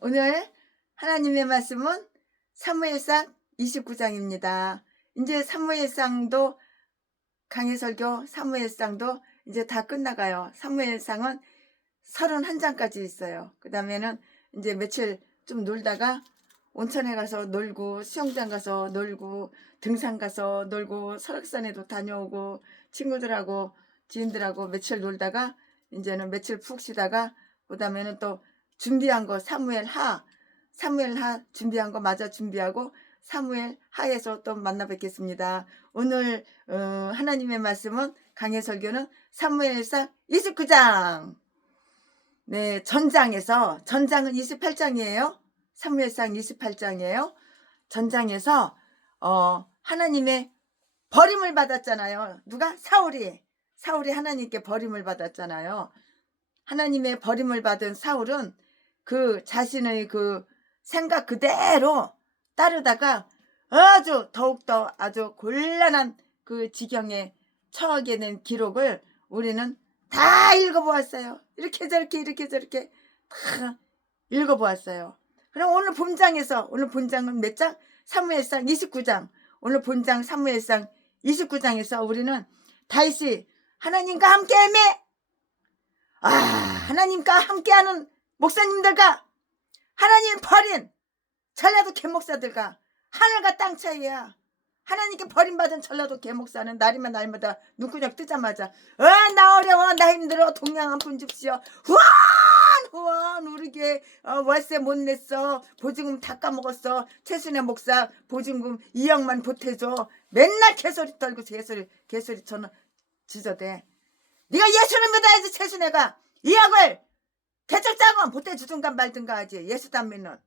오늘 하나님의 말씀은 사무엘상 29장입니다. 이제 사무엘상도 강해설교 사무엘상도 이제 다 끝나가요. 사무엘상은 31장까지 있어요. 그 다음에는 이제 며칠 좀 놀다가 온천에 가서 놀고 수영장 가서 놀고 등산 가서 놀고 설악산에도 다녀오고 친구들하고 지인들하고 며칠 놀다가 이제는 며칠 푹 쉬다가 그 다음에는 또 준비한 거 사무엘하 준비한 거 마저 준비하고 사무엘하에서 또 만나 뵙겠습니다. 오늘 하나님의 말씀은 강해설교는 사무엘상 29장. 네, 전장은 28장이에요. 사무엘상 28장이에요. 전장에서 하나님의 버림을 받았잖아요. 누가? 사울이 하나님께 버림을 받았잖아요. 하나님의 버림을 받은 사울은 그 자신의 그 생각 그대로 따르다가 더욱더 아주 곤란한 그 지경에 처하게 된 기록을 우리는 다 읽어보았어요. 이렇게 저렇게 다 읽어보았어요. 그럼 오늘 본장은 몇 장? 사무엘상 29장. 오늘 본장 사무엘상 29장에서 우리는 다윗이 하나님과 함께하며 하나님과 함께하는 목사님들과 하나님 버린 전라도 개목사들과 하늘과 땅 차이야. 하나님께 버림받은 전라도 개목사는 날마다 눈구녕 뜨자마자 나 어려워 나 힘들어 동양 한 푼 줍시오. 후원 우리게 월세 못 냈어. 보증금 다 까먹었어. 최순애 목사 보증금 2억만 보태줘. 맨날 개소리 떨고 개소리 저는 지저대. 네가 예수를 믿어야지. 최순애가 2억을 개척자금 보태주든가 말든가 하지. 예수도 안 믿는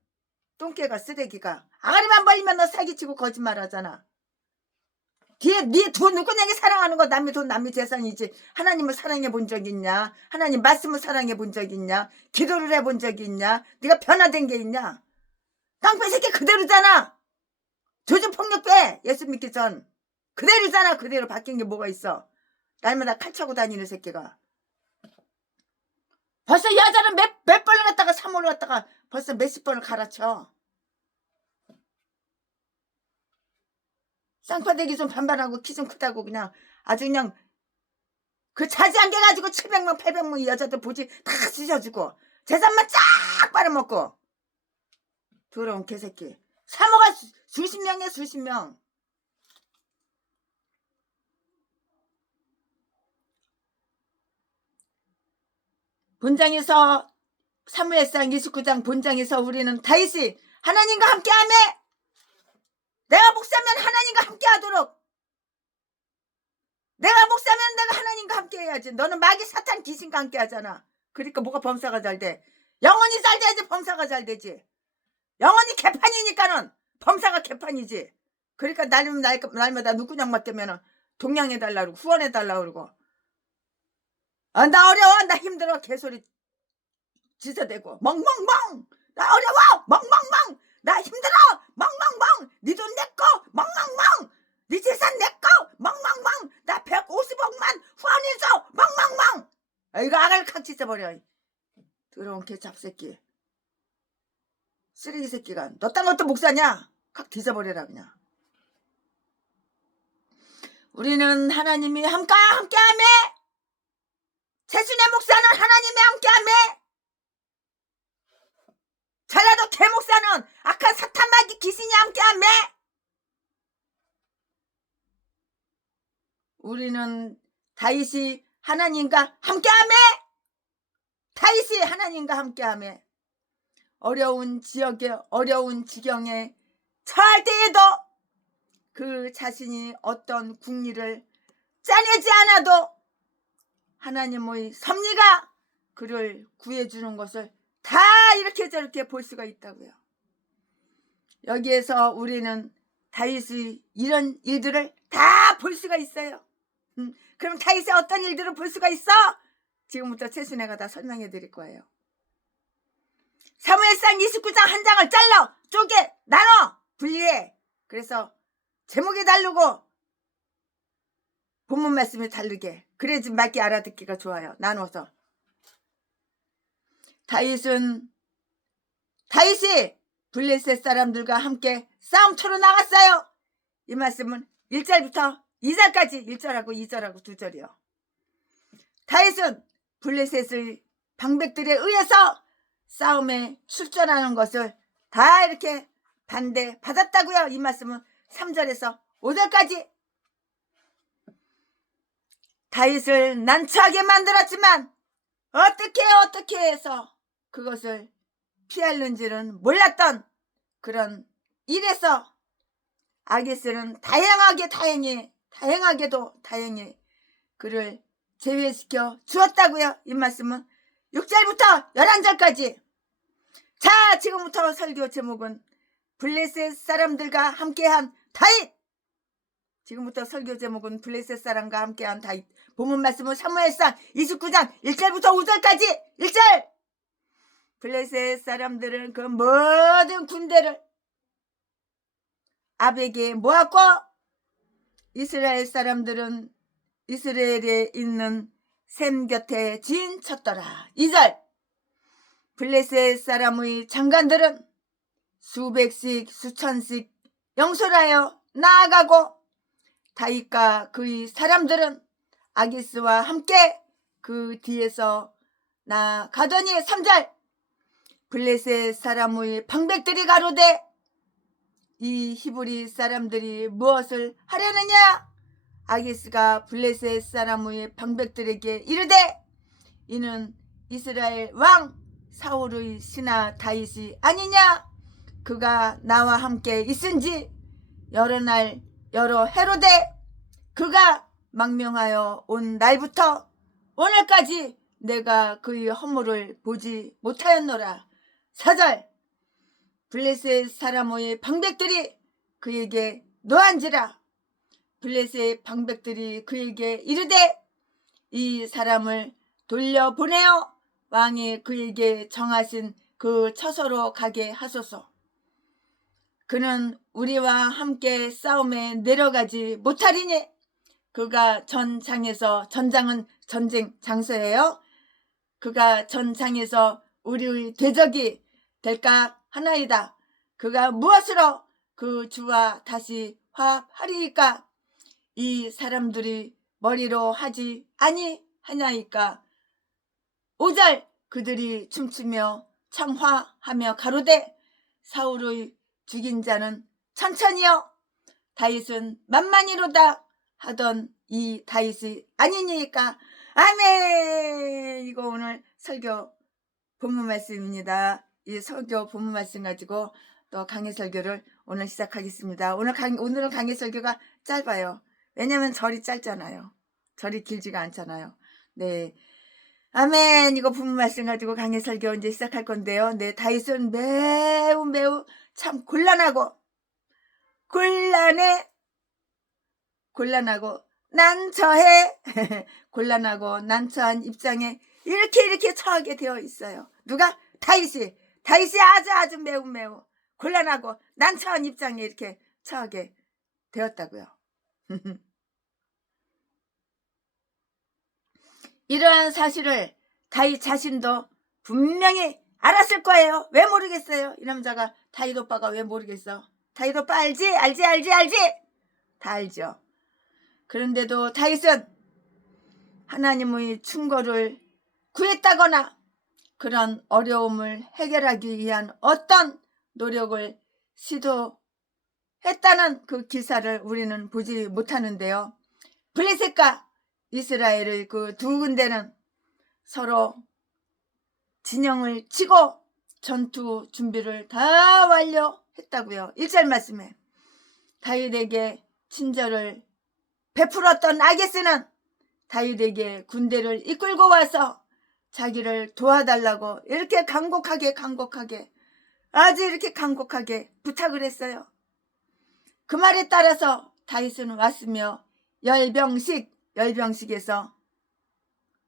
똥개가 쓰레기가 아가리만 벌리면 너 사기치고 거짓말하잖아. 뒤에 네 돈 누구냐게 사랑하는 거 남의 돈 남의 재산이지. 하나님을 사랑해 본 적 있냐? 하나님 말씀을 사랑해 본 적 있냐? 기도를 해본 적이 있냐? 네가 변화된 게 있냐? 깡패 새끼 그대로잖아. 조직폭력배 예수 믿기 전 그대로잖아. 그대로 바뀐 게 뭐가 있어? 날마다 칼 차고 다니는 새끼가 벌써 여자를 몇 번을 갖다가 3월을 갖다가 벌써 몇십 번을 갈아쳐. 쌍파대기 좀 반반하고 키 좀 크다고 그냥 아주 그냥 그 자지한 게 가지고 700명 800명 여자들 보지 다 찢어주고 재산만 쫙 빨아먹고 더러운 개새끼. 사모가 수십 명이야. 수십 명. 본장에서 사무엘상 29장 본장에서 우리는 다윗이 하나님과 함께하며 내가 목사면 하나님과 함께하도록 내가 목사면 내가 하나님과 함께해야지. 너는 마귀 사탄 귀신과 함께하잖아. 그러니까 뭐가 범사가 잘 돼. 영원히 잘 돼야지 범사가 잘 되지. 영원히 개판이니까는 범사가 개판이지. 그러니까 날마다 눈구녕 맞대면은 동양해달라 그러고 후원해달라 그러고 나 어려워 나 힘들어 개소리 지저대고 멍멍멍 나 어려워 멍멍멍 나 힘들어 멍멍멍 네 돈 내꺼 멍멍멍 네 재산 내꺼 멍멍멍 나 150억만 후원해줘 멍멍멍. 이거 아가를 칵 찢어버려. 더러운 개 잡새끼 쓰레기 새끼가. 너 딴 것도 목사냐? 칵 뒤져버려라 그냥. 우리는 하나님이 함께하며 최순애 목사는 하나님이 함께하며 전라도 개목사는 악한 사탄 마귀 귀신이 함께하며 우리는 다윗이 하나님과 함께하며 어려운 지역에 어려운 지경에 처할 때에도 그 자신이 어떤 국리를 짜내지 않아도 하나님의 섭리가 그를 구해주는 것을 다 이렇게 저렇게 볼 수가 있다고요. 여기에서 우리는 다윗의 이런 일들을 다 볼 수가 있어요. 그럼 다윗의 어떤 일들을 볼 수가 있어? 지금부터 최순애가 다 설명해 드릴 거예요. 사무엘상 29장 한 장을 잘라 쪼개 나눠 분리해. 그래서 제목이 다르고 본문 말씀이 다르게. 그래야지 맞게 알아듣기가 좋아요. 나눠서. 다윗은 다윗이 블레셋 사람들과 함께 싸움터로 나갔어요. 이 말씀은 1절부터 2절까지 1절하고 2절하고 2절이요. 다윗은 블레셋의 방백들에 의해서 싸움에 출전하는 것을 다 이렇게 반대받았다고요. 이 말씀은 3절에서 5절까지. 다윗을 난처하게 만들었지만 어떻게 해서 그것을 피하는지는 몰랐던 그런 일에서 아기스는 다행하게도 그를 제외시켜 주었다고요. 이 말씀은 6절부터 11절까지. 자, 지금부터 설교 제목은 블레셋 사람들과 함께한 다윗. 지금부터 설교 제목은 블레셋 사람과 함께한 다윗. 본문 말씀은 사무엘상 29장 1절부터 5절까지. 1절. 블레셋 사람들은 그 모든 군대를 아벡에 모았고 이스라엘 사람들은 이스라엘에 있는 셈 곁에 진쳤더라. 2절. 블레셋 사람의 장관들은 수백씩 수천씩 영솔하여 나아가고 다윗과 그의 사람들은 아기스와 함께 그 뒤에서 나가더니 3절. 블레셋 사람의 방백들이 가로되 이 히브리 사람들이 무엇을 하려느냐? 아기스가 블레셋 사람의 방백들에게 이르되 이는 이스라엘 왕 사울의 신하 다윗이 아니냐? 그가 나와 함께 있은지 여러 날 여러 해로되 그가 망명하여 온 날부터 오늘까지 내가 그의 허물을 보지 못하였노라. 4절. 블레셋 사람의 방백들이 그에게 노한지라. 블레셋 방백들이 그에게 이르되 이 사람을 돌려보내어 왕이 그에게 정하신 그 처소로 가게 하소서. 그는 우리와 함께 싸움에 내려가지 못하리니 그가 전장에서, 전장은 전쟁 장소예요. 그가 전장에서 우리의 대적이 될까 하나이다. 그가 무엇으로 그 주와 다시 화합하리이까? 이 사람들이 머리로 하지 아니하나이까? 5절. 그들이 춤추며 청화하며 가로되 사울의 죽인 자는 천천히요 다윗은 만만히로다 하던 이 다윗이 아니니까. 아멘. 이거 오늘 설교 본문 말씀입니다. 이 설교 본문 말씀 가지고 또 강해 설교를 오늘 시작하겠습니다. 오늘은 강해 설교가 짧아요. 왜냐면 절이 짧잖아요. 절이 길지가 않잖아요. 네. 아멘. 이거 본문 말씀 가지고 강해 설교 이제 시작할 건데요. 네, 다윗은 매우 참 곤란하고 난처해 곤란하고 난처한 입장에 이렇게 처하게 되어 있어요. 누가? 다윗이 아주 매우 곤란하고 난처한 입장에 이렇게 처하게 되었다고요. 이러한 사실을 다윗 자신도 분명히 알았을 거예요. 왜 모르겠어요? 이 남자가 다윗 오빠가 왜 모르겠어? 다윗 오빠 알지? 다 알죠. 그런데도 다윗은 하나님의 충고를 구했다거나 그런 어려움을 해결하기 위한 어떤 노력을 시도했다는 그 기사를 우리는 보지 못하는데요. 블레셋과 이스라엘의 그 두 군대는 서로 진영을 치고 전투 준비를 다 완료했다고요. 1절 말씀에 다윗에게 친절을 베풀었던 아기스는 다윗에게 군대를 이끌고 와서 자기를 도와달라고 이렇게 간곡하게 아주 이렇게 간곡하게 부탁을 했어요. 그 말에 따라서 다윗은 왔으며 열병식에서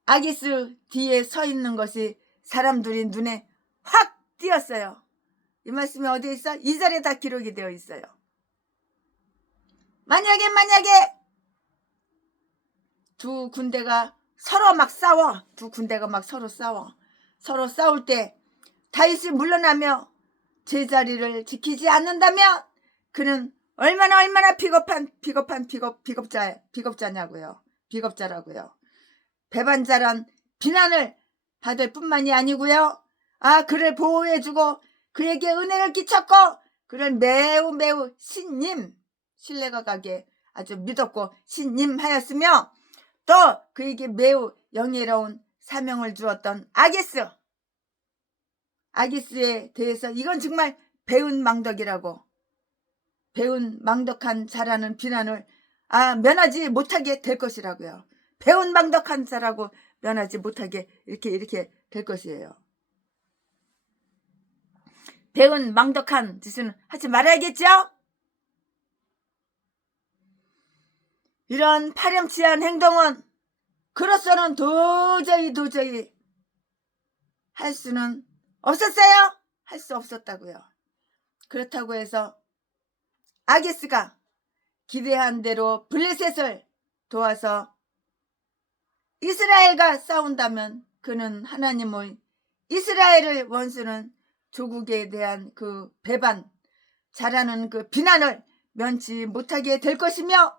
아기스 뒤에 서 있는 것이 사람들이 눈에 확 띄었어요. 이 말씀이 어디에 있어? 2절에 다 기록이 되어 있어요. 만약에 두 군대가 서로 막 싸워. 서로 싸울 때 다윗이 물러나며 제자리를 지키지 않는다면 그는 얼마나 비겁자냐고요. 비겁자라고요. 배반자란 비난을 받을 뿐만이 아니고요. 그를 보호해주고 그에게 은혜를 끼쳤고 그를 매우 신뢰가 가게 아주 믿었고 신임하였으며 또 그에게 매우 영예로운 사명을 주었던 아기스에 대해서 이건 정말 배은 망덕한 자라는 비난을 면하지 못하게 될 것이라고요. 배은 망덕한 자라고 면하지 못하게 이렇게 될 것이에요. 배은 망덕한 짓은 하지 말아야겠죠? 이런 파렴치한 행동은 그로서는 도저히 할 수는 없었어요. 할 수 없었다고요. 그렇다고 해서 아기스가 기대한 대로 블레셋을 도와서 이스라엘과 싸운다면 그는 하나님의 이스라엘을 원수는 조국에 대한 그 배반, 잘하는 그 비난을 면치 못하게 될 것이며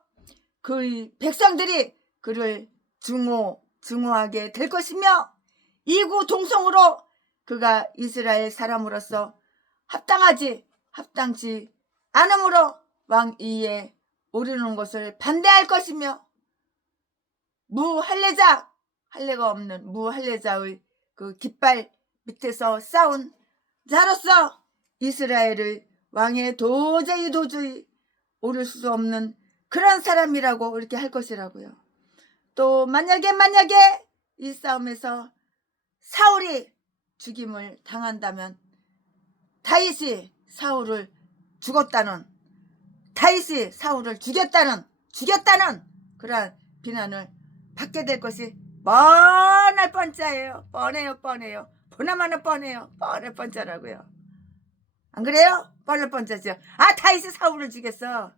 그의 백성들이 그를 증오하게 될 것이며 이구동성으로 그가 이스라엘 사람으로서 합당치 않으므로 왕위에 오르는 것을 반대할 것이며 할례가 없는 무할례자의 그 깃발 밑에서 싸운 자로서 이스라엘의 왕에 도저히 오를 수 없는 그런 사람이라고 이렇게 할 것이라고요. 또 만약에 이 싸움에서 사울이 죽임을 당한다면 다윗이 사울을 죽였다는 그러한 비난을 받게 될 것이 뻔할 뻔짜예요. 뻔해요. 보나마나 뻔해요. 뻔할 뻔짜라고요. 안 그래요? 뻔할 뻔짜죠. 다윗이 사울을 죽였어.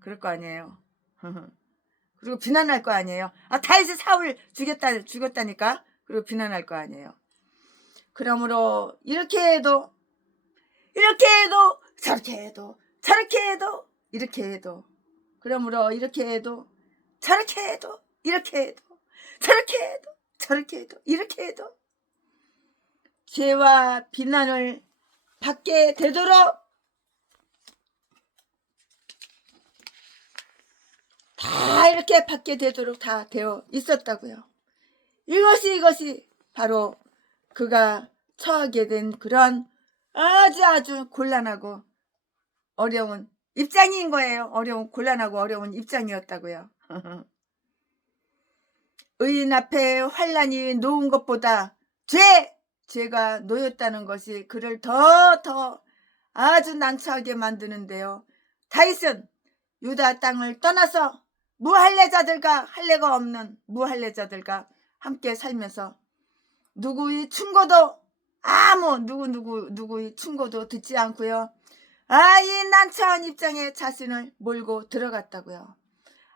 그럴 거 아니에요. 그리고 비난할 거 아니에요. 다윗이 사울을 죽였다니까. 그리고 비난할 거 아니에요. 그러므로 이렇게 해도 저렇게 해도 그러므로 이렇게 해도 죄와 비난을 받게 되도록 다 이렇게 받게 되도록 다 되어 있었다고요. 이것이 바로 그가 처하게 된 그런 아주 곤란하고 어려운 입장인 거예요. 곤란하고 어려운 입장이었다고요. 의인 앞에 환난이 놓은 것보다 죄가 놓였다는 것이 그를 더 아주 난처하게 만드는데요. 다윗은 유다 땅을 떠나서 할례가 없는 무할례자들과 함께 살면서 누구의 충고도 누구의 충고도 듣지 않고요. 이 난처한 입장에 자신을 몰고 들어갔다고요.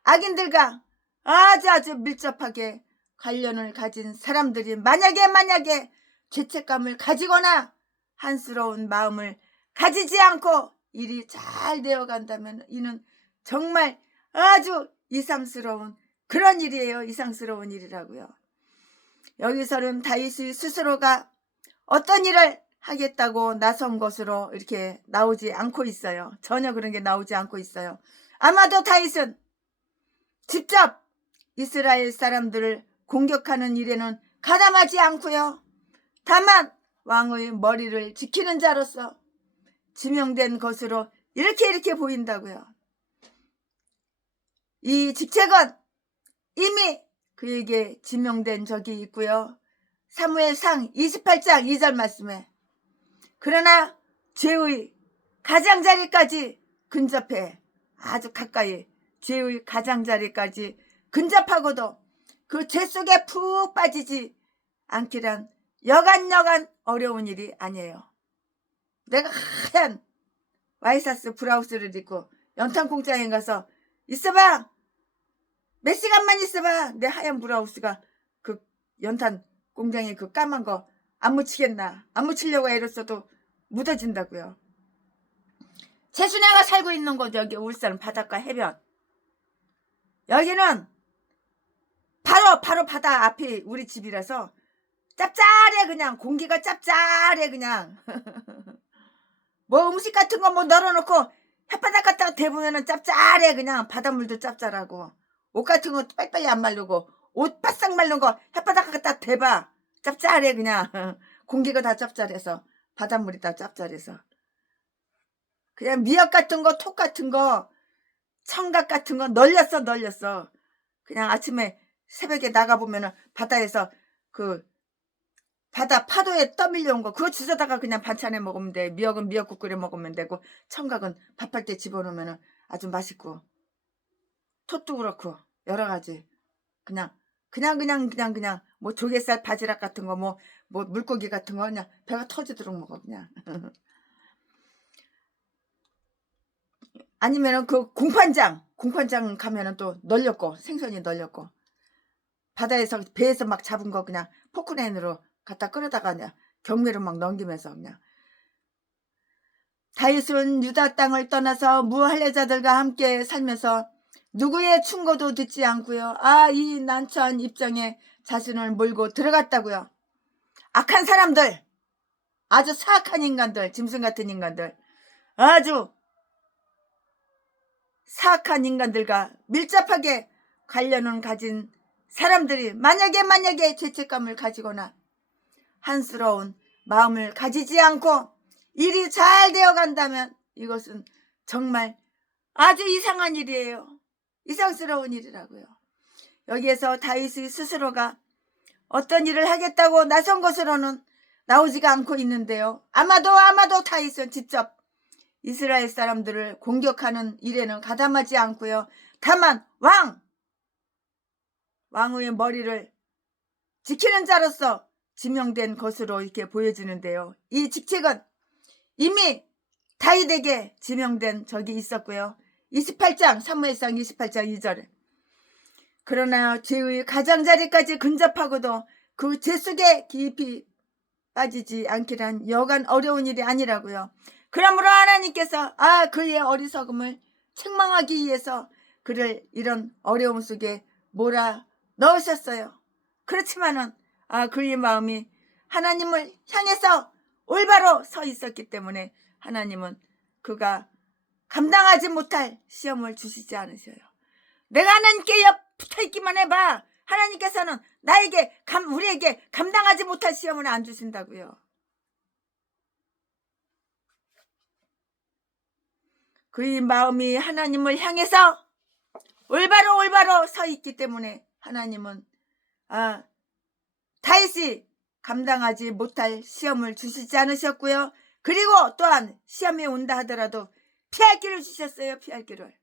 악인들과 아주 밀접하게 관련을 가진 사람들이 만약에 죄책감을 가지거나 한스러운 마음을 가지지 않고 일이 잘 되어간다면 이는 정말 아주 이상스러운 그런 일이에요. 이상스러운 일이라고요. 여기서는 다윗이 스스로가 어떤 일을 하겠다고 나선 것으로 이렇게 나오지 않고 있어요. 전혀 그런 게 나오지 않고 있어요. 아마도 다윗은 직접 이스라엘 사람들을 공격하는 일에는 가담하지 않고요. 다만 왕의 머리를 지키는 자로서 지명된 것으로 이렇게 보인다고요. 이 직책은 이미 그에게 지명된 적이 있고요. 사무엘상 28장 2절 말씀에 그러나 죄의 가장자리까지 근접해 아주 가까이 죄의 가장자리까지 근접하고도 그 죄 속에 푹 빠지지 않기란 여간 어려운 일이 아니에요. 내가 하얀 와이셔츠 브라우스를 입고 연탄 공장에 가서 있어봐. 몇 시간만 있어봐. 내 하얀 브라우스가 그 연탄 공장에 그 까만 거 안 묻히겠나. 안 묻히려고 애를 써도 묻어진다고요. 최순애가 살고 있는 곳 여기 울산 바닷가 해변. 여기는 바로 바다 앞이 우리 집이라서 짭짤해. 그냥 공기가 짭짤해. 그냥 뭐 음식 같은 거 뭐 널어놓고 햇바닥 갖다가 대보면은 짭짤해. 그냥 바닷물도 짭짤하고 옷 같은 거 빨리빨리 안 마르고 옷 바싹 마른 거 햇바닥 갖다 대봐 짭짤해. 그냥 공기가 다 짭짤해서 바닷물이 다 짭짤해서 그냥 미역 같은 거 톡 같은 거 청각 같은 거 널렸어. 그냥 아침에 새벽에 나가보면은 바다에서 그 바다 파도에 떠밀려온 거 그거 주워다가 그냥 반찬해 먹으면 돼. 미역은 미역국 끓여 먹으면 되고 청각은 밥할 때 집어넣으면 아주 맛있고 톳도 그렇고 여러 가지 그냥 뭐 조개살 바지락 같은 거 뭐 물고기 같은 거 그냥 배가 터지도록 먹어 그냥. 아니면은 그 공판장 가면은 또 널렸고 생선이 널렸고 바다에서 배에서 막 잡은 거 그냥 포크레인으로 갖다 끌어다가 그냥 경매로 막 넘기면서 그냥. 다윗은 유다 땅을 떠나서 무할례자들과 함께 살면서 누구의 충고도 듣지 않고요. 이 난처한 입장에 자신을 몰고 들어갔다고요. 악한 사람들, 아주 사악한 인간들, 짐승 같은 인간들, 아주 사악한 인간들과 밀접하게 관련을 가진 사람들이 만약에 죄책감을 가지거나 한스러운 마음을 가지지 않고 일이 잘 되어간다면 이것은 정말 아주 이상한 일이에요. 이상스러운 일이라고요. 여기에서 다윗의 스스로가 어떤 일을 하겠다고 나선 것으로는 나오지가 않고 있는데요. 아마도 다윗은 직접 이스라엘 사람들을 공격하는 일에는 가담하지 않고요. 다만 왕의 머리를 지키는 자로서 지명된 것으로 이렇게 보여지는데요. 이 직책은 이미 다윗에게 지명된 적이 있었고요. 28장 사무엘상 28장 2절에 그러나 죄의 가장자리까지 근접하고도 그 죄 속에 깊이 빠지지 않기란 여간 어려운 일이 아니라고요. 그러므로 하나님께서 그의 어리석음을 책망하기 위해서 그를 이런 어려움 속에 몰아 넣으셨어요. 그렇지만은 그의 마음이 하나님을 향해서 올바로 서 있었기 때문에 하나님은 그가 감당하지 못할 시험을 주시지 않으셔요. 내가 하나님께 옆 붙어있기만 해봐. 하나님께서는 우리에게 감당하지 못할 시험을 안 주신다고요. 그의 마음이 하나님을 향해서 올바로 서 있기 때문에 하나님은 다윗이 감당하지 못할 시험을 주시지 않으셨고요. 그리고 또한 시험이 온다 하더라도 피할 길을 주셨어요. 피할 길을.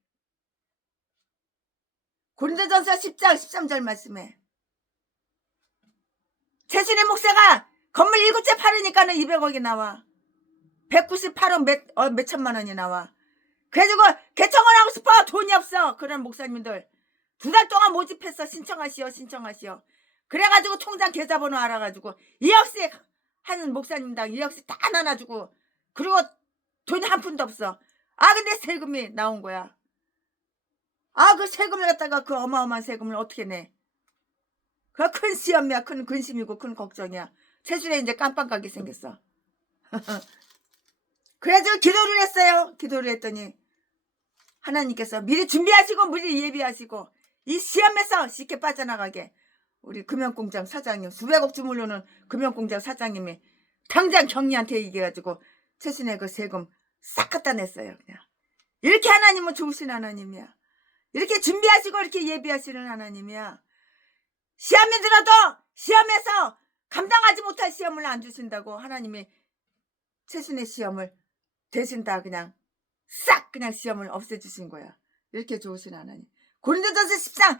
고린도전서 10장 13절 말씀에 최순애 목사가 건물 7채 팔으니까는 200억이 나와. 198억 몇천만 원이 나와. 그래가지고 개청을 하고 싶어. 돈이 없어. 그런 목사님들 2달 동안 모집해서 신청하시오. 그래가지고 통장 계좌번호 알아가지고 2억씩 하는 목사님당 2억씩 다 나눠주고 그리고 돈이 한 푼도 없어. 근데 세금이 나온 거야. 그 세금을 갖다가 그 어마어마한 세금을 어떻게 내? 그 큰 시험이야. 큰 근심이고 큰 걱정이야. 최순애 이제 깜빡하게 생겼어. 그래가지고 기도를 했어요. 기도를 했더니 하나님께서 미리 준비하시고 미리 예비하시고 이 시험에서 쉽게 빠져나가게 우리 금연공장 사장님 수백억 주물르는 금연공장 사장님이 당장 경리한테 얘기해가지고 최순애 그 세금 싹 갖다 냈어요. 그냥 이렇게 하나님은 좋으신 하나님이야. 이렇게 준비하시고 이렇게 예비하시는 하나님이야. 시험이 들어도 시험에서 감당하지 못할 시험을 안 주신다고 하나님이 최순애 시험을 대신 다 그냥 싹 그냥 시험을 없애주신 거야. 이렇게 좋으신 하나님. 고린도전서 10장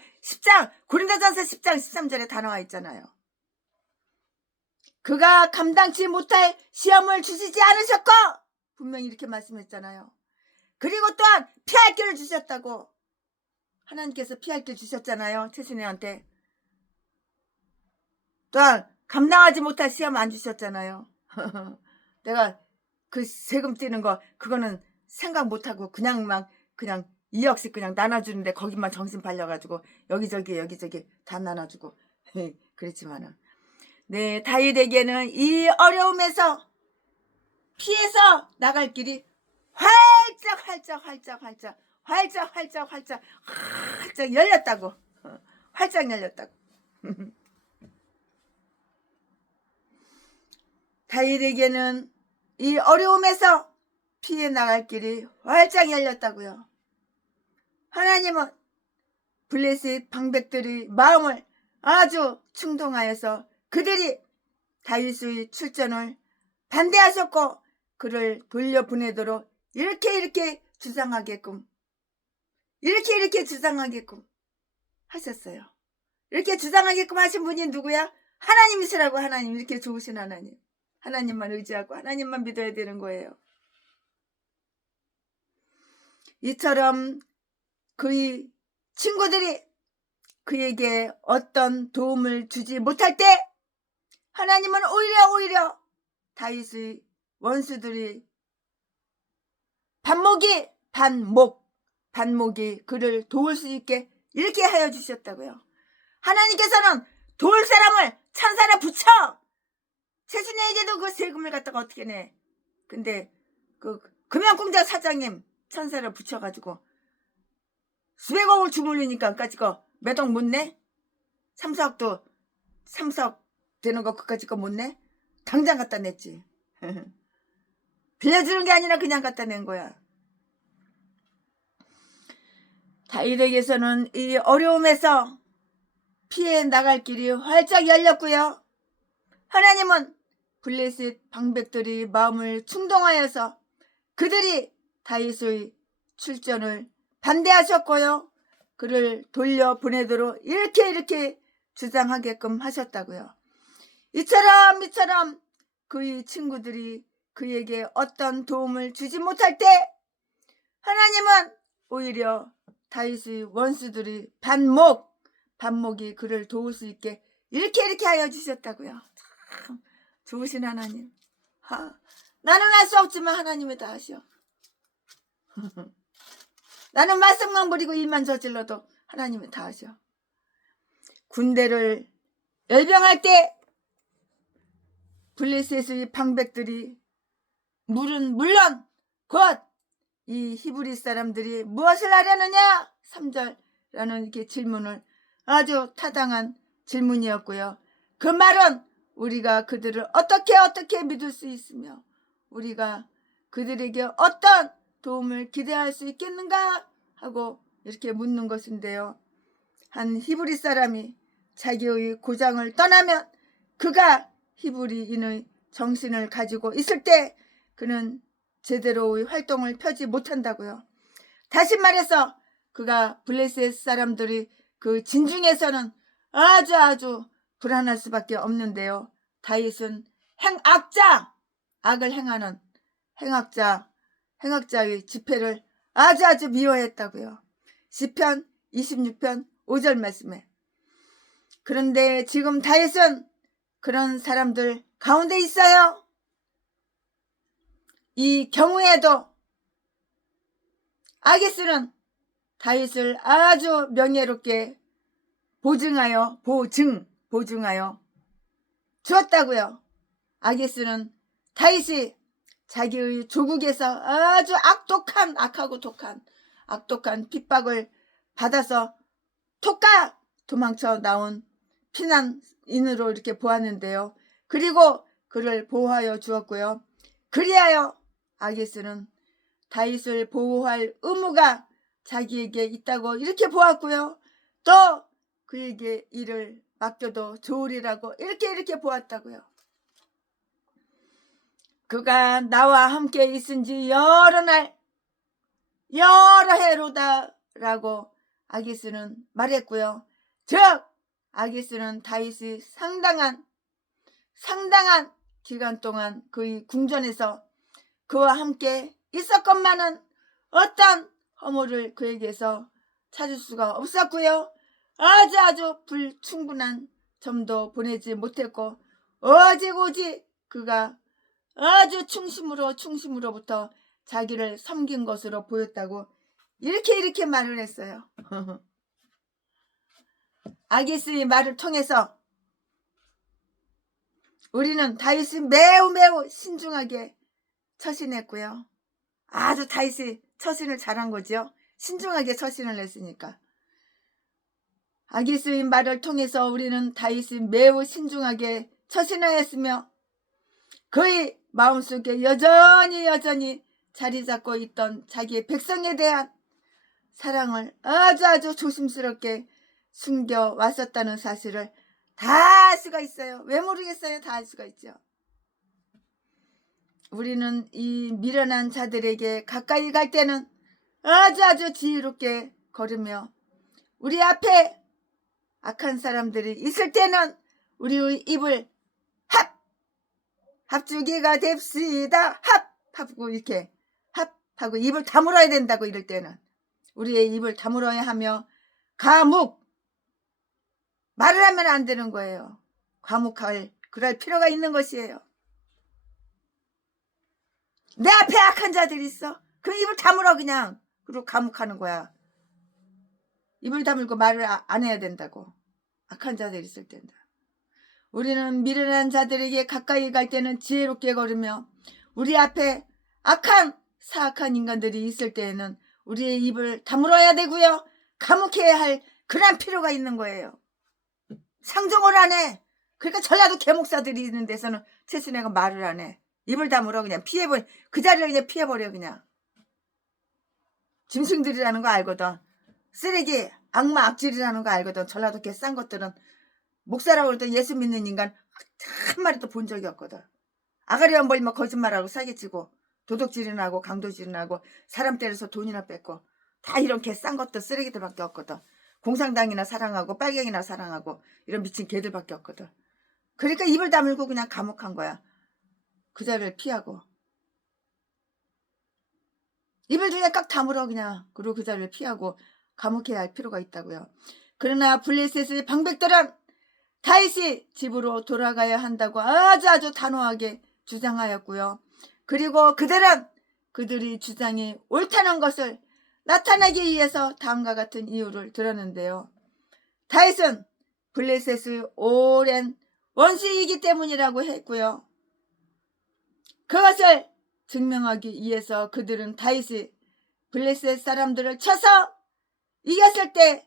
13절에 다 나와 있잖아요. 그가 감당치 못할 시험을 주시지 않으셨고 분명히 이렇게 말씀했잖아요. 그리고 또한 피할 길을 주셨다고 하나님께서 피할 길 주셨잖아요. 최순애한테. 또한 감당하지 못할 시험 안 주셨잖아요. 내가 그 세금 떼는 거 그거는 생각 못하고 그냥 막 그냥 2억씩 그냥 나눠주는데 거기만 정신 팔려가지고 여기저기 다 나눠주고 그렇지만은 네, 다윗에게는 이 어려움에서 피해서 나갈 길이 활짝 열렸다고. 활짝 열렸다고. 다윗에게는 이 어려움에서 피해 나갈 길이 활짝 열렸다고요. 하나님은 블레셋 방백들의 마음을 아주 충동하여서 그들이 다윗의 출전을 반대하셨고 그를 돌려보내도록 이렇게 주장하게끔 하셨어요. 이렇게 주장하게끔 하신 분이 누구야? 하나님이시라고. 하나님, 이렇게 좋으신 하나님. 하나님만 의지하고 하나님만 믿어야 되는 거예요. 이처럼 그의 친구들이 그에게 어떤 도움을 주지 못할 때 하나님은 오히려 다윗의 원수들이 반목이 그를 도울 수 있게 이렇게 하여 주셨다고요. 하나님께서는 도울 사람을 천사나 붙여 최순애에게도 그 세금을 갖다가 어떻게 내. 근데 그 금연공장 사장님 천사를 붙여가지고 수백억을 주물르니까 까짓 거 몇 억 못 내? 3,4억도 3,4억 되는 거 그까짓 거 못 내? 당장 갖다 냈지. 빌려주는 게 아니라 그냥 갖다 낸 거야. 다윗에게서는 이 어려움에서 피해 나갈 길이 활짝 열렸고요. 하나님은 블레셋 방백들이 마음을 충동하여서 그들이 다윗의 출전을 반대하셨고요. 그를 돌려보내도록 이렇게 주장하게끔 하셨다고요. 이처럼 그의 친구들이 그에게 어떤 도움을 주지 못할 때 하나님은 오히려 다윗의 원수들이 반목이 그를 도울 수 있게 이렇게 하여 주셨다고요. 참 좋으신 하나님. 나는 할 수 없지만 하나님이 다 하셔. 나는 말썽만 부리고 일만 저질러도 하나님이 다 하셔. 군대를 열병할 때 블레셋의 방백들이 물론 곧 이 히브리 사람들이 무엇을 하려느냐 3절라는 이렇게 질문을 아주 타당한 질문이었고요. 그 말은 우리가 그들을 어떻게 믿을 수 있으며 우리가 그들에게 어떤 도움을 기대할 수 있겠는가 하고 이렇게 묻는 것인데요. 한 히브리 사람이 자기의 고장을 떠나면 그가 히브리인의 정신을 가지고 있을 때 그는 제대로의 활동을 펴지 못한다고요. 다시 말해서 그가 블레셋 사람들이 그 진중에서는 아주 불안할 수밖에 없는데요. 다윗은 악을 행하는 행악자의 집회를 아주 미워했다고요. 시편 26편 5절 말씀에. 그런데 지금 다윗은 그런 사람들 가운데 있어요. 이 경우에도 아기스는 다윗을 아주 명예롭게 보증하여 주었다고요. 아기스는 다윗이 자기의 조국에서 아주 악하고 독한 핍박을 받아서 도망쳐 나온 피난인으로 이렇게 보았는데요. 그리고 그를 보호하여 주었고요. 그리하여 아기스는 다윗을 보호할 의무가 자기에게 있다고 이렇게 보았고요. 또 그에게 일을 맡겨도 좋으리라고 이렇게 보았다고요. 그가 나와 함께 있은 지 여러 해로다라고 아기스는 말했고요. 즉 아기스는 다윗이 상당한 기간 동안 그의 궁전에서 그와 함께 있었건만은 어떤 허물을 그에게서 찾을 수가 없었고요. 아주 불충분한 점도 보내지 못했고 오직 그가 아주 충심으로부터 자기를 섬긴 것으로 보였다고 이렇게 말을 했어요. 아기스의 말을 통해서 우리는 다윗이 매우 신중하게 처신했고요. 아주 다윗이 처신을 잘한 거죠. 신중하게 처신을 했으니까. 아기스의 말을 통해서 우리는 다윗이 매우 신중하게 처신하였으며 그의 마음속에 여전히 자리 잡고 있던 자기의 백성에 대한 사랑을 아주 조심스럽게 숨겨왔었다는 사실을 다 알 수가 있어요. 왜 모르겠어요? 다 알 수가 있죠. 우리는 이 미련한 자들에게 가까이 갈 때는 아주 지혜롭게 걸으며 우리 앞에 악한 사람들이 있을 때는 우리의 입을 합주기가 됩시다. 하고 이렇게 하고 입을 다물어야 된다고. 이럴 때는 우리의 입을 다물어야 하며 감옥 말을 하면 안 되는 거예요. 그럴 필요가 있는 것이에요. 내 앞에 악한 자들이 있어. 그럼 입을 다물어 그냥. 그리고 감옥하는 거야. 입을 다물고 말을 안 해야 된다고. 악한 자들이 있을 때는. 우리는 미련한 자들에게 가까이 갈 때는 지혜롭게 걸으며 우리 앞에 사악한 인간들이 있을 때에는 우리의 입을 다물어야 되고요. 감옥해야 할 그런 필요가 있는 거예요. 상종을 안 해. 그러니까 전라도 개목사들이 있는 데서는 최순애가 말을 안 해. 입을 다물어 그냥 피해버려. 그 자리를 그냥 피해버려 그냥. 짐승들이라는 거 알거든. 쓰레기 악마 악질이라는 거 알거든. 전라도 개 싼 것들은 목사라고 그러던 예수 믿는 인간 한 마리도 본 적이 없거든. 아가리만 벌리면 거짓말하고 사기치고 도둑질이나 하고 강도질이나 하고 사람 때려서 돈이나 뺏고 다 이런 개 싼 것들 쓰레기들밖에 없거든. 공산당이나 사랑하고 빨갱이나 사랑하고 이런 미친 개들밖에 없거든. 그러니까 입을 다물고 그냥 감옥한 거야. 그 자리를 피하고. 입을 그냥 꽉 다물어 그냥. 그리고 그 자리를 피하고 감옥해야 할 필요가 있다고요. 그러나 블레셋의 방백들은 다윗이 집으로 돌아가야 한다고 아주 단호하게 주장하였고요. 그리고 그들이 주장이 옳다는 것을 나타내기 위해서 다음과 같은 이유를 들었는데요. 다윗은 블레셋의 오랜 원수이기 때문이라고 했고요. 그것을 증명하기 위해서 그들은 다윗이 블레셋 사람들을 쳐서 이겼을 때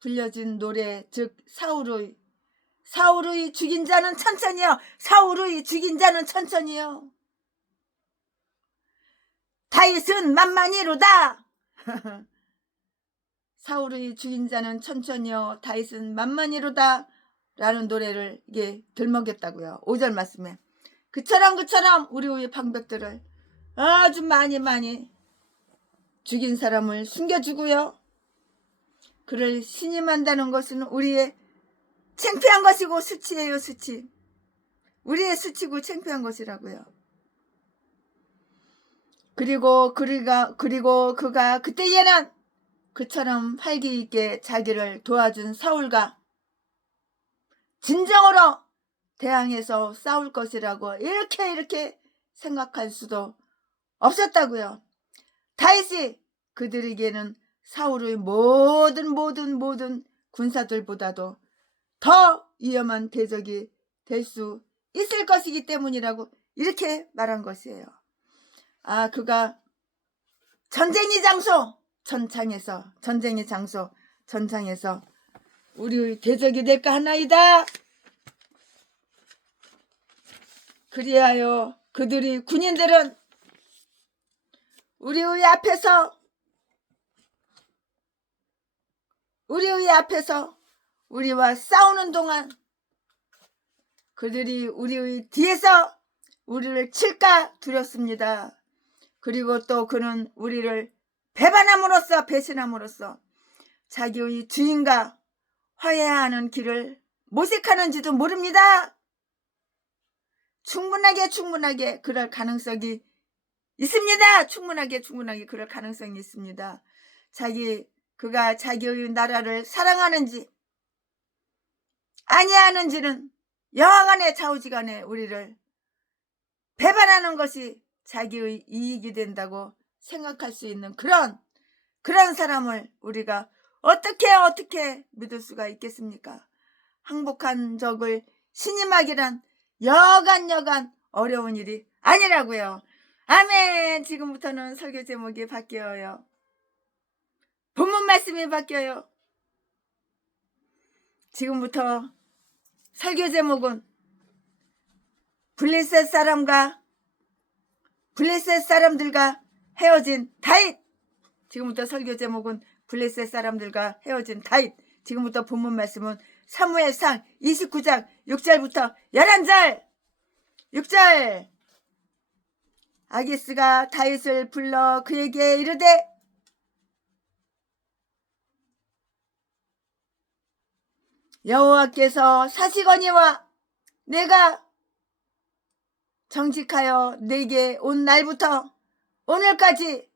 불려진 노래, 즉 사울의 죽인 자는 천천히요. 사울의 죽인 자는 천천히요. 다윗은 만만히로다. 사울의 죽인 자는 천천히요. 다윗은 만만히로다. 라는 노래를 이게 들먹였다고요. 5절 말씀에. 그처럼 우리의 방백들을 아주 많이 죽인 사람을 숨겨주고요. 그를 신임한다는 것은 우리의 창피한 것이고 수치예요. 수치. 우리의 수치고 창피한 것이라고요. 그리고 그가 그때에는 그처럼 활기 있게 자기를 도와준 사울과 진정으로 대항해서 싸울 것이라고 이렇게 생각할 수도 없었다고요. 다윗이 그들에게는 사울의 모든 군사들보다도 더 위험한 대적이 될 수 있을 것이기 때문이라고 이렇게 말한 것이에요. 그가 전쟁의 장소 전장에서 우리의 대적이 될까 하나이다. 그리하여 군인들은 우리의 앞에서 우리와 싸우는 동안 그들이 우리의 뒤에서 우리를 칠까 두렵습니다. 그리고 또 그는 우리를 배신함으로써 자기의 주인과 화해하는 길을 모색하는지도 모릅니다. 충분하게 그럴 가능성이 있습니다. 충분하게 그럴 가능성이 있습니다. 그가 자기의 나라를 사랑하는지 아니하는지는 여하간에 좌우지간에 우리를 배반하는 것이 자기의 이익이 된다고 생각할 수 있는 그런 사람을 우리가 어떻게 믿을 수가 있겠습니까? 항복한 적을 신임하기란 여간 어려운 일이 아니라고요. 아멘. 지금부터는 설교 제목이 바뀌어요. 본문 말씀이 바뀌어요. 지금부터 설교 제목은 블레셋 사람들과 헤어진 다윗. 지금부터 설교 제목은 블레셋 사람들과 헤어진 다윗. 지금부터 본문 말씀은 사무엘상 29장 6절부터 11절. 6절. 아기스가 다윗을 불러 그에게 이르되 여호와께서 사시거니와 내가 정직하여 내게 온 날부터 오늘까지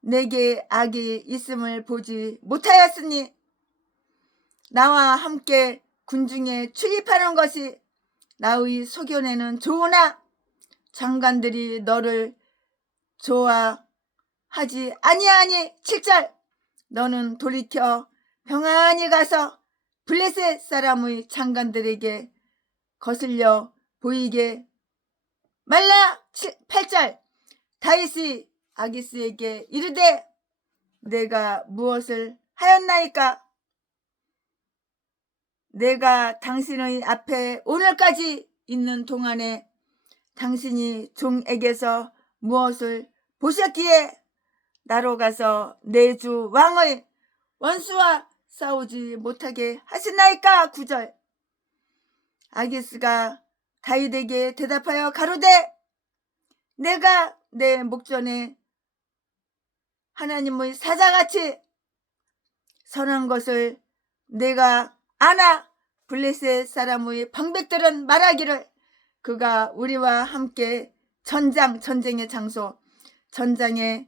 내게 악이 있음을 보지 못하였으니 나와 함께 군중에 출입하는 것이 나의 소견에는 좋으나 장관들이 너를 좋아하지 아니하니. 7절. 너는 돌이켜 평안히 가서 블레셋 사람의 장관들에게 거슬려 보이게 말라. 8절. 다윗이 아기스에게 이르되 내가 무엇을 하였나이까? 내가 당신의 앞에 오늘까지 있는 동안에 당신이 종에게서 무엇을 보셨기에 나로 가서 내 주 왕의 원수와 싸우지 못하게 하시나이까? 9절. 아기스가 다윗에게 대답하여 가로되 내가 내 목전에 하나님의 사자같이 선한 것을 내가 아나. 블레셋 사람의 방백들은 말하기를 그가 우리와 함께 전쟁의 장소 전장에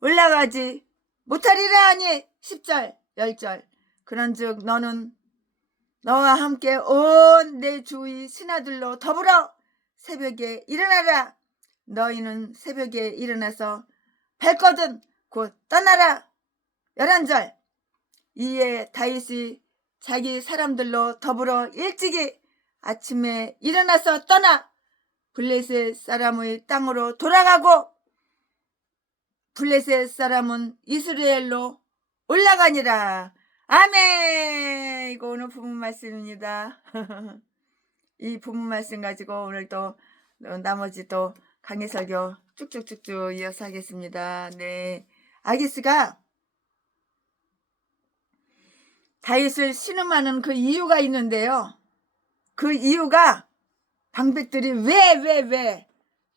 올라가지 못하리라 하니. 10절 10절. 그런즉 너는 너와 함께 온 내 주의 신하들로 더불어 새벽에 일어나라. 너희는 새벽에 일어나서 발거든 곧 떠나라. 11절. 이에 다윗이 자기 사람들로 더불어 일찍이 아침에 일어나서 떠나 블레셋 사람의 땅으로 돌아가고 블레셋 사람은 이스라엘로 올라가니라. 아멘. 이거 오늘 본문 말씀입니다. 이 본문 말씀 가지고 오늘 또 나머지 또 강의 설교 쭉쭉쭉쭉 이어서 하겠습니다. 네. 아기스가 다윗을 신음하는 그 이유가 있는데요. 그 이유가 방백들이 왜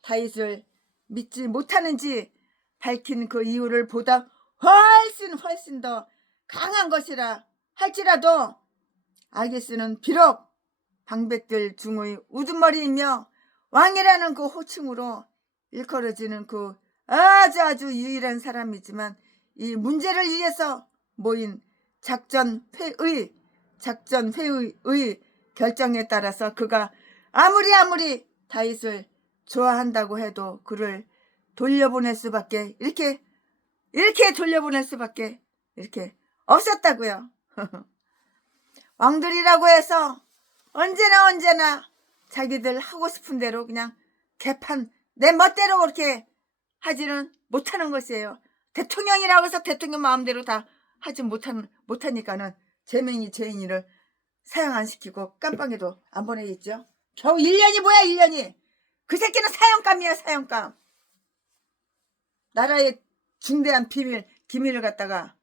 다윗을 믿지 못하는지 밝힌 그 이유를 보다 훨씬 더 강한 것이라 할지라도 아기스는 비록 방백들 중의 우두머리이며 왕이라는 그 호칭으로 일컬어지는 그 아주 유일한 사람이지만 이 문제를 위해서 모인 작전회의 결정에 따라서 그가 아무리 다윗을 좋아한다고 해도 그를 돌려보낼 수밖에 이렇게 돌려보낼 수밖에 이렇게 없었다고요. 왕들이라고 해서 언제나 자기들 하고 싶은 대로 그냥 개판 내 멋대로 그렇게 하지는 못하는 것이에요. 대통령이라고 해서 대통령 마음대로 다 하지 못하니까는 제명이 죄인이를 사형 안 시키고 깜빵에도 안 보내겠죠. 겨우 1년이 뭐야 1년이. 그 새끼는 사형감이야 사형감. 나라의 중대한 기밀을 갖다가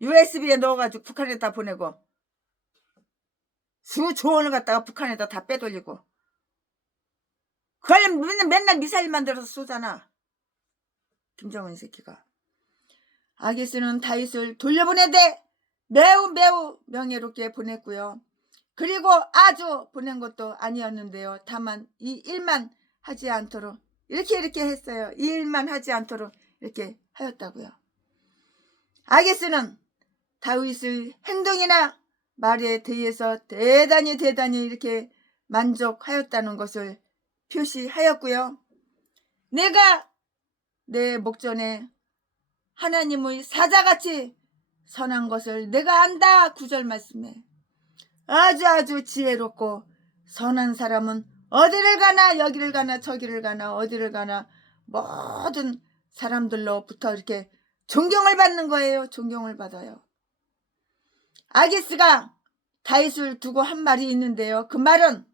USB에 넣어가지고 북한에다 보내고 수조 원을 갖다가 북한에다 다 빼돌리고 그걸 맨날 미사일 만들어서 쏘잖아. 김정은 새끼가. 아기스는 다윗을 돌려보내되 매우 명예롭게 보냈고요. 그리고 아주 보낸 것도 아니었는데요. 다만 이 일만 하지 않도록 이렇게 했어요. 이 일만 하지 않도록 이렇게 하였다고요. 아기스는 다윗의 행동이나 말에 대해서 대단히 이렇게 만족하였다는 것을 표시하였고요. 내가 내 목전에 하나님의 사자같이 선한 것을 내가 안다. 9절 말씀에 아주 지혜롭고 선한 사람은 어디를 가나 여기를 가나 저기를 가나 어디를 가나 모든 사람들로부터 이렇게 존경을 받는 거예요. 존경을 받아요. 아기스가 다윗을 두고 한 말이 있는데요. 그 말은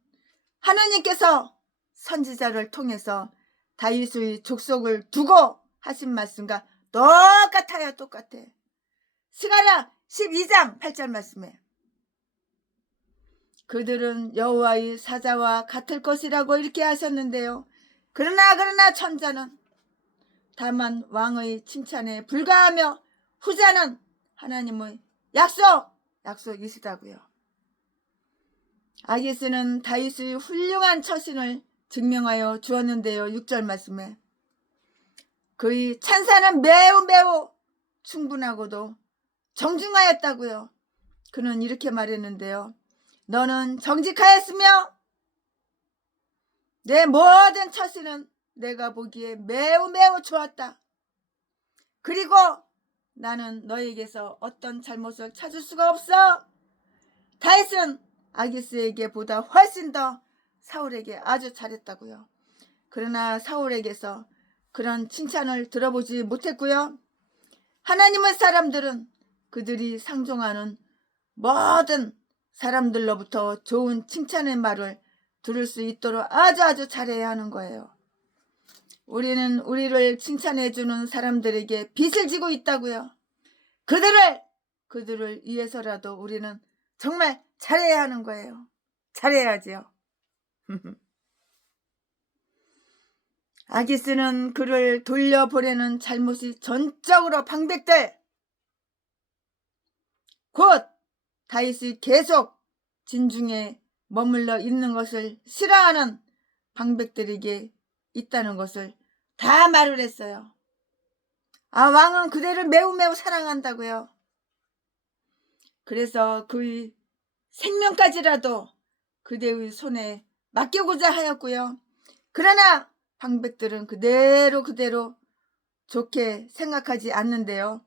하나님께서 선지자를 통해서 다윗의 족속을 두고 하신 말씀과 똑같아요. 똑같아. 스가랴 12장 8절 말씀에 그들은 여호와의 사자와 같을 것이라고 이렇게 하셨는데요. 그러나 천자는 다만 왕의 칭찬에 불과하며 후자는 하나님의 약속이시다고요. 아기스는 다윗의 훌륭한 처신을 증명하여 주었는데요. 6절 말씀에 그의 찬사는 매우 충분하고도 정중하였다고요. 그는 이렇게 말했는데요. 너는 정직하였으며 내 모든 처신은 내가 보기에 매우 좋았다. 그리고 나는 너에게서 어떤 잘못을 찾을 수가 없어. 다윗은 아기스에게 보다 훨씬 더 사울에게 아주 잘했다고요. 그러나 사울에게서 그런 칭찬을 들어보지 못했고요. 하나님의 사람들은 그들이 상종하는 모든 사람들로부터 좋은 칭찬의 말을 들을 수 있도록 아주 잘해야 하는 거예요. 우리는 우리를 칭찬해주는 사람들에게 빚을 지고 있다고요. 그들을 위해서라도 우리는 정말 잘해야 하는 거예요. 잘해야지요. 아기스는 그를 돌려보내는 잘못이 전적으로 방백들 곧 다윗이 계속 진중에 머물러 있는 것을 싫어하는 방백들에게 있다는 것을 다 말을 했어요. 왕은 그대를 매우 사랑한다고요. 그래서 그의 생명까지라도 그대의 손에 맡기고자 하였고요. 그러나 방백들은 그대로 좋게 생각하지 않는데요.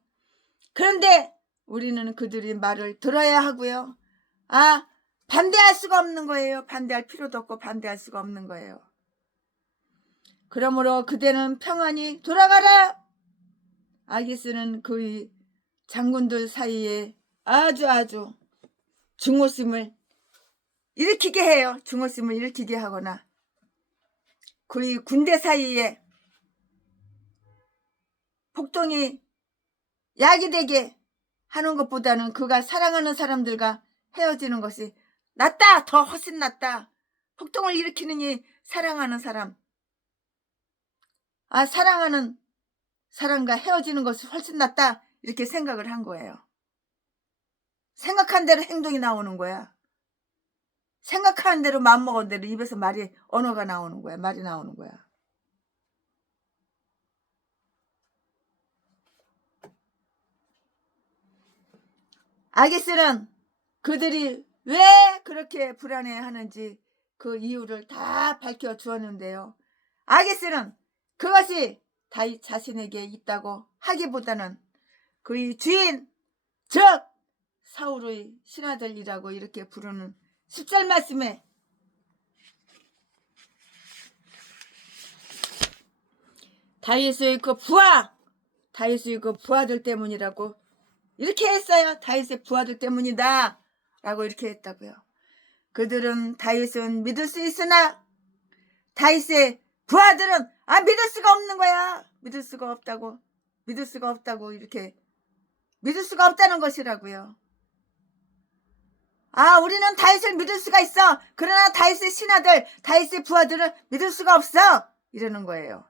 그런데 우리는 그들의 말을 들어야 하고요. 반대할 수가 없는 거예요. 반대할 필요도 없고 반대할 수가 없는 거예요. 그러므로 그대는 평안히 돌아가라. 아기스는 그의 장군들 사이에 아주 증오심을 일으키게 해요. 증오심을 일으키게 하거나 그의 군대 사이에 폭동이 야기되게 하는 것보다는 그가 사랑하는 사람들과 헤어지는 것이 낫다. 더 훨씬 낫다. 폭동을 일으키느니 사랑하는 사람, 사랑하는 사람과 헤어지는 것이 훨씬 낫다. 이렇게 생각을 한 거예요. 생각한 대로 행동이 나오는 거야. 생각하는 대로 마음먹은 대로 입에서 언어가 나오는 거야. 말이 나오는 거야. 아기스는 그들이 왜 그렇게 불안해하는지 그 이유를 다 밝혀주었는데요. 아기스는 그것이 다윗 자신에게 있다고 하기보다는 그의 주인 즉 사울의 신하들이라고 이렇게 부르는 10절 말씀에 다윗의 그 부하들 때문이라고 이렇게 했어요. 다윗의 부하들 때문이다 라고 이렇게 했다고요. 그들은 다윗은 믿을 수 있으나 다윗의 부하들은 믿을 수가 없는 거야. 믿을 수가 없다고 이렇게 믿을 수가 없다는 것이라고요. 우리는 다윗을 믿을 수가 있어. 그러나 다윗의 신하들, 다윗의 부하들은 믿을 수가 없어. 이러는 거예요.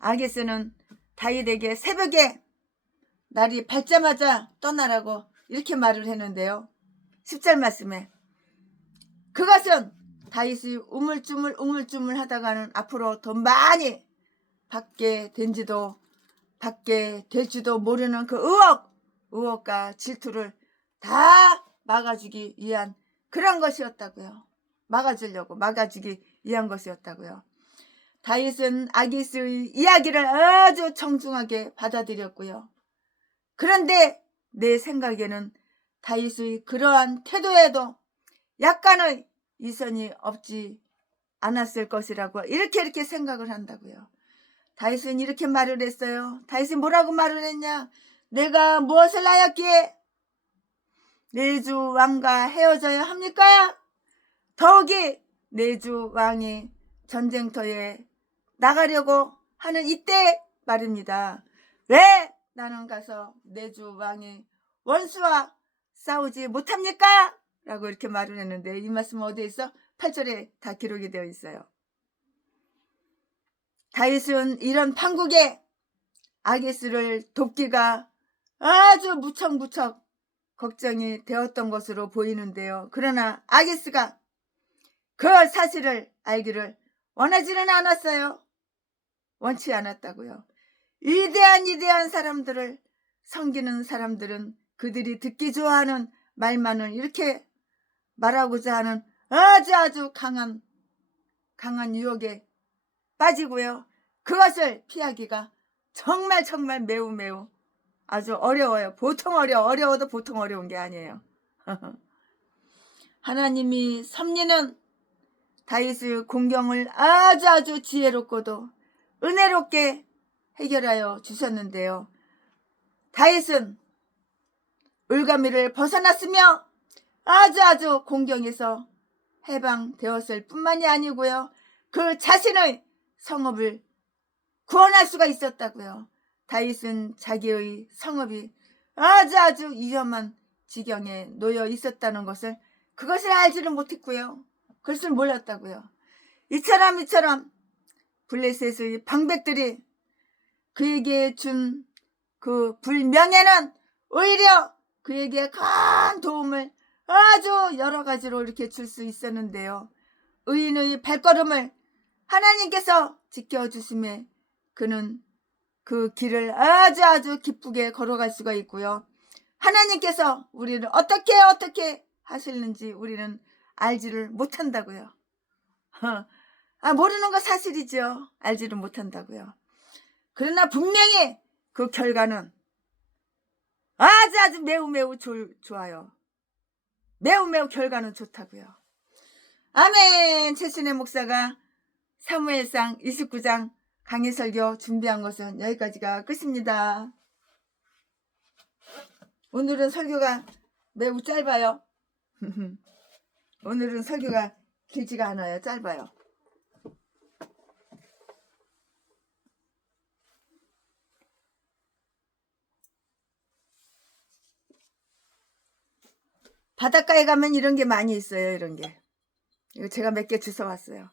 아기스는 다윗에게 새벽에 날이 밝자마자 떠나라고 이렇게 말을 했는데요. 10절 말씀에 그것은 다윗이 우물쭈물 하다가는 앞으로 더 많이 받게 될지도 모르는 그 의혹과 질투를 다 막아주기 위한 그런 것이었다고요. 막아주기 위한 것이었다고요. 다윗은 아기스의 이야기를 아주 정중하게 받아들였고요. 그런데 내 생각에는 다윗의 그러한 태도에도 약간의 이선이 없지 않았을 것이라고 이렇게 생각을 한다고요. 다윗은 이렇게 말을 했어요. 다윗이 뭐라고 말을 했냐? 내가 무엇을 하였기에 내 주 왕과 헤어져야 합니까? 더욱이 내 주 왕이 전쟁터에 나가려고 하는 이때 말입니다. 왜 나는 가서 내 주 왕이 원수와 싸우지 못합니까? 라고 이렇게 말을 했는데 이 말씀은 어디에 있어? 8절에 다 기록이 되어 있어요. 다윗은 이런 판국에 아기스를 돕기가 아주 무척 걱정이 되었던 것으로 보이는데요. 그러나 아기스가 그 사실을 알기를 원하지는 않았어요. 원치 않았다고요. 위대한 사람들을 섬기는 사람들은 그들이 듣기 좋아하는 말만을 이렇게 말하고자 하는 아주 강한 유혹에 빠지고요. 그것을 피하기가 정말 매우 아주 어려워요. 보통 어려워도 보통 어려운 게 아니에요. 하나님이 섭리는 다윗의 공경을 아주 지혜롭고도 은혜롭게 해결하여 주셨는데요. 다윗은 울가미를 벗어났으며 아주 공경에서 해방되었을 뿐만이 아니고요. 그 자신의 성읍을 구원할 수가 있었다고요. 다윗은 자기의 성읍이 아주 위험한 지경에 놓여 있었다는 것을 그것을 알지는 못했고요. 그것을 몰랐다고요. 이처럼 블레셋의 방백들이 그에게 준 그 불명예는 오히려 그에게 큰 도움을 아주 여러 가지로 이렇게 줄 수 있었는데요. 의인의 발걸음을 하나님께서 지켜주심에 그는 그 길을 아주 기쁘게 걸어갈 수가 있고요. 하나님께서 우리를 어떻게 하시는지 우리는 알지를 못한다고요. 모르는 거 사실이죠. 알지를 못한다고요. 그러나 분명히 그 결과는 아주 매우 좋아요. 매우 결과는 좋다고요. 아멘. 최순애 목사가 사무엘상 29장 강의 설교 준비한 것은 여기까지가 끝입니다. 오늘은 설교가 매우 짧아요. 오늘은 설교가 길지가 않아요. 짧아요. 바닷가에 가면 이런 게 많이 있어요. 이런 게. 이거 제가 몇 개 주워왔어요.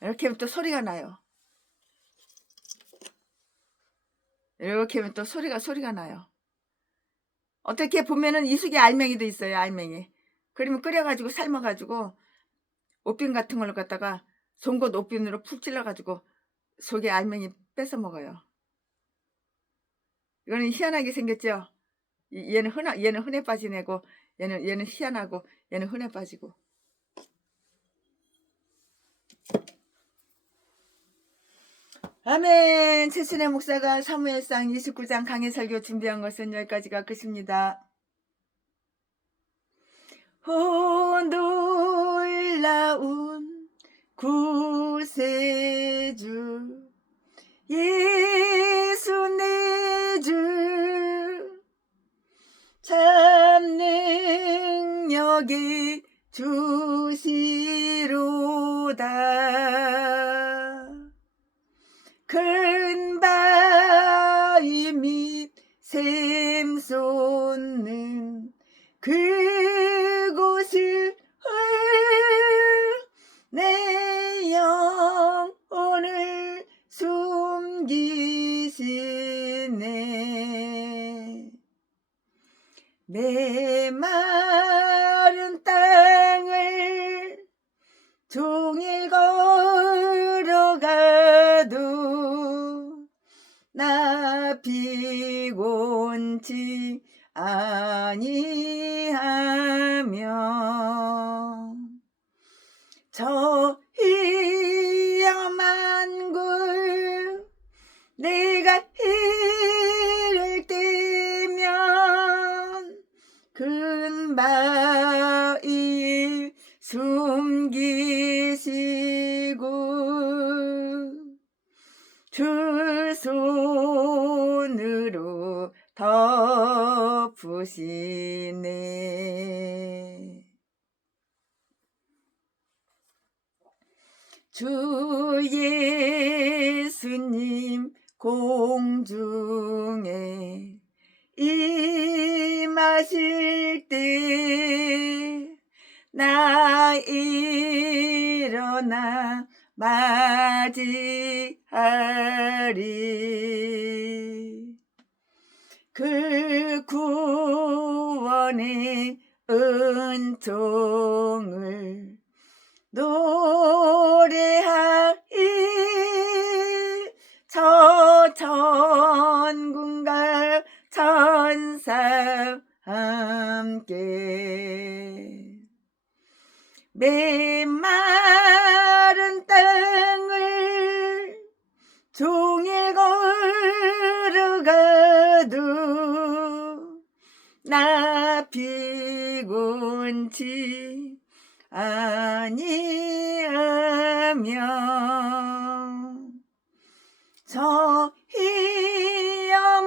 이렇게 하면 또 소리가 나요. 이렇게 하면 또 소리가 나요. 어떻게 보면은 이 속에 알맹이도 있어요. 알맹이. 그러면 끓여가지고 삶아가지고 옷빈 같은 걸로 갖다가 송곳 옷빈으로 푹 찔러가지고 속에 알맹이 뺏어 먹어요. 이거는 희한하게 생겼죠. 얘는 흔해 빠진 애고 얘는 희한하고 얘는 흔해 빠지고. 아멘. 최순애 목사가 사무엘상 29장 강해 설교 준비한 것은 여기까지가 끝입니다. 놀라운 구세주 예수 내 주 참 능력이 주시로다. 큰 바위 밑 샘솟는 그곳을 내 영혼을 숨기시네. 메마른 땅을 종일 걸어가도 나 피곤치 아니하며 저 위험한 곳 내가 이를 때면 큰 바위 숨기시고 두 손으로 덮으시네. 주 예수님 공중에 임하실 때 나 일어나 맞이하리. 그 구원의 은총을 노래하리. 저 천군과 천사 함께 메마른 땅을 종일 걸어가도 나 피곤치 아니하며 저 위험한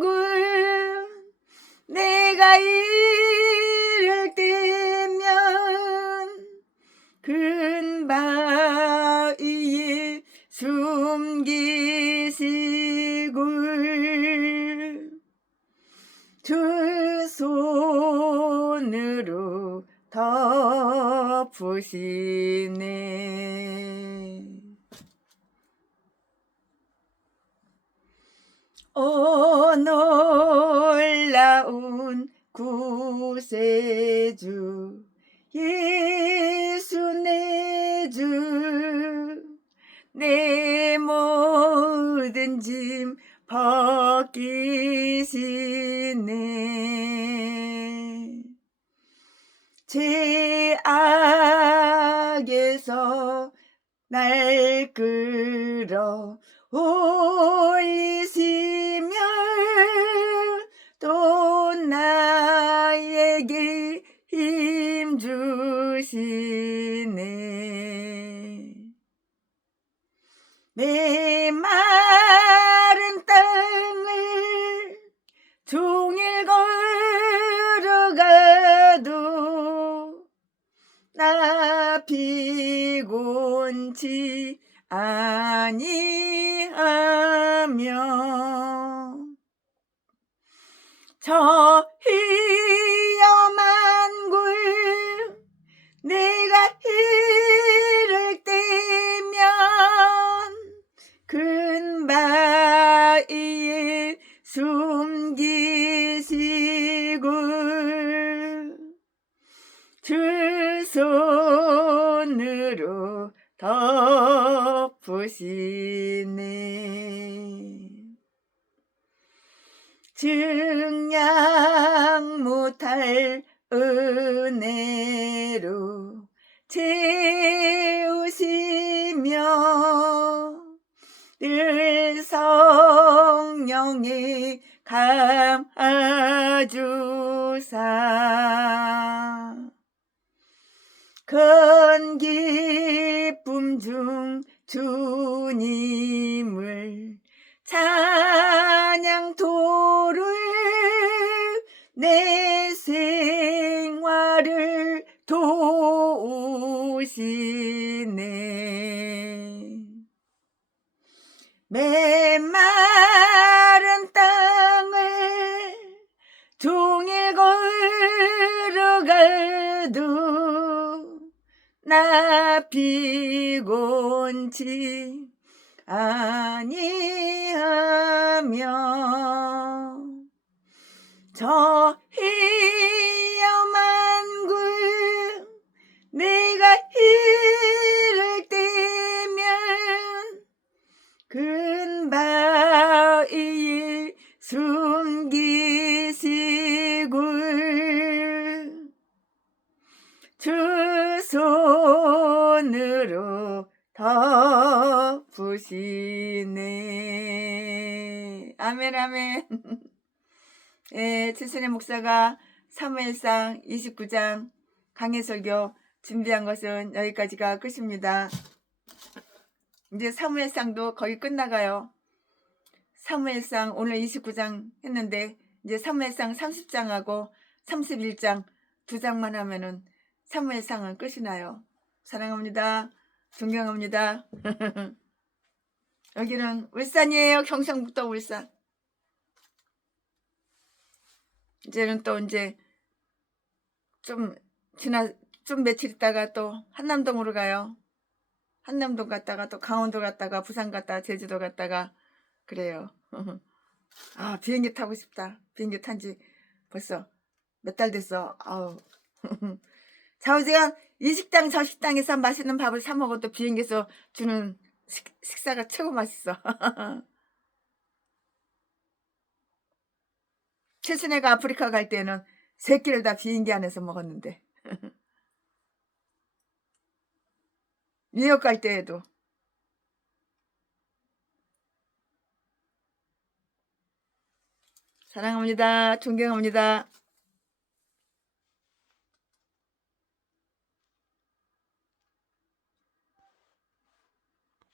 굴 내가 이를 때면 큰 바위에 숨기시고 두 손으로 덮으시네. 오 놀라운 구세주 예수 내 주, 내 모든 짐 벗기시네. 죄악에서 날 끌어 올리시며 또 나에게 힘 주시네. 메마른 땅을 종일 걸어가도 나 피곤치 아니하며 저 위험한 굴 내가 이를 때면 큰 바위에 숨기시고 두 손으로 덮으시네. 증량 못할 은혜로 채우시며 늘 성령에 감아주사 큰 기쁨 중 주님을 찬양토를 내 생활을 도우시네. 메마른 땅을 종일 걸어가도 나 피곤치 아니하며 저 위험한 굴 내가 이를 때면 큰 바위에 숨기시고 두 손으로 덮으시네. 오시네. 아멘 아멘. 예, 최순애 목사가 사무엘상 29장 강해설교 준비한 것은 여기까지가 끝입니다. 이제 사무엘상도 거의 끝나가요. 사무엘상 오늘 29장 했는데 이제 사무엘상 30장하고 31장 2장만 하면은 사무엘상은 끝이 나요. 사랑합니다. 존경합니다. 여기는 울산이에요. 경상북도 울산. 이제는 또 이제 좀 며칠 있다가 또 한남동으로 가요. 한남동 갔다가 또 강원도 갔다가 부산 갔다가 제주도 갔다가 그래요. 아, 비행기 타고 싶다. 비행기 탄 지 벌써 몇 달 됐어. 아우. 좌우지간 이 식당 저 식당에서 맛있는 밥을 사 먹어도 비행기에서 주는 식사가 최고 맛있어. 최순애가 아프리카 갈 때는 3끼를 다 비행기 안에서 먹었는데. 뉴욕 갈 때에도. 사랑합니다. 존경합니다.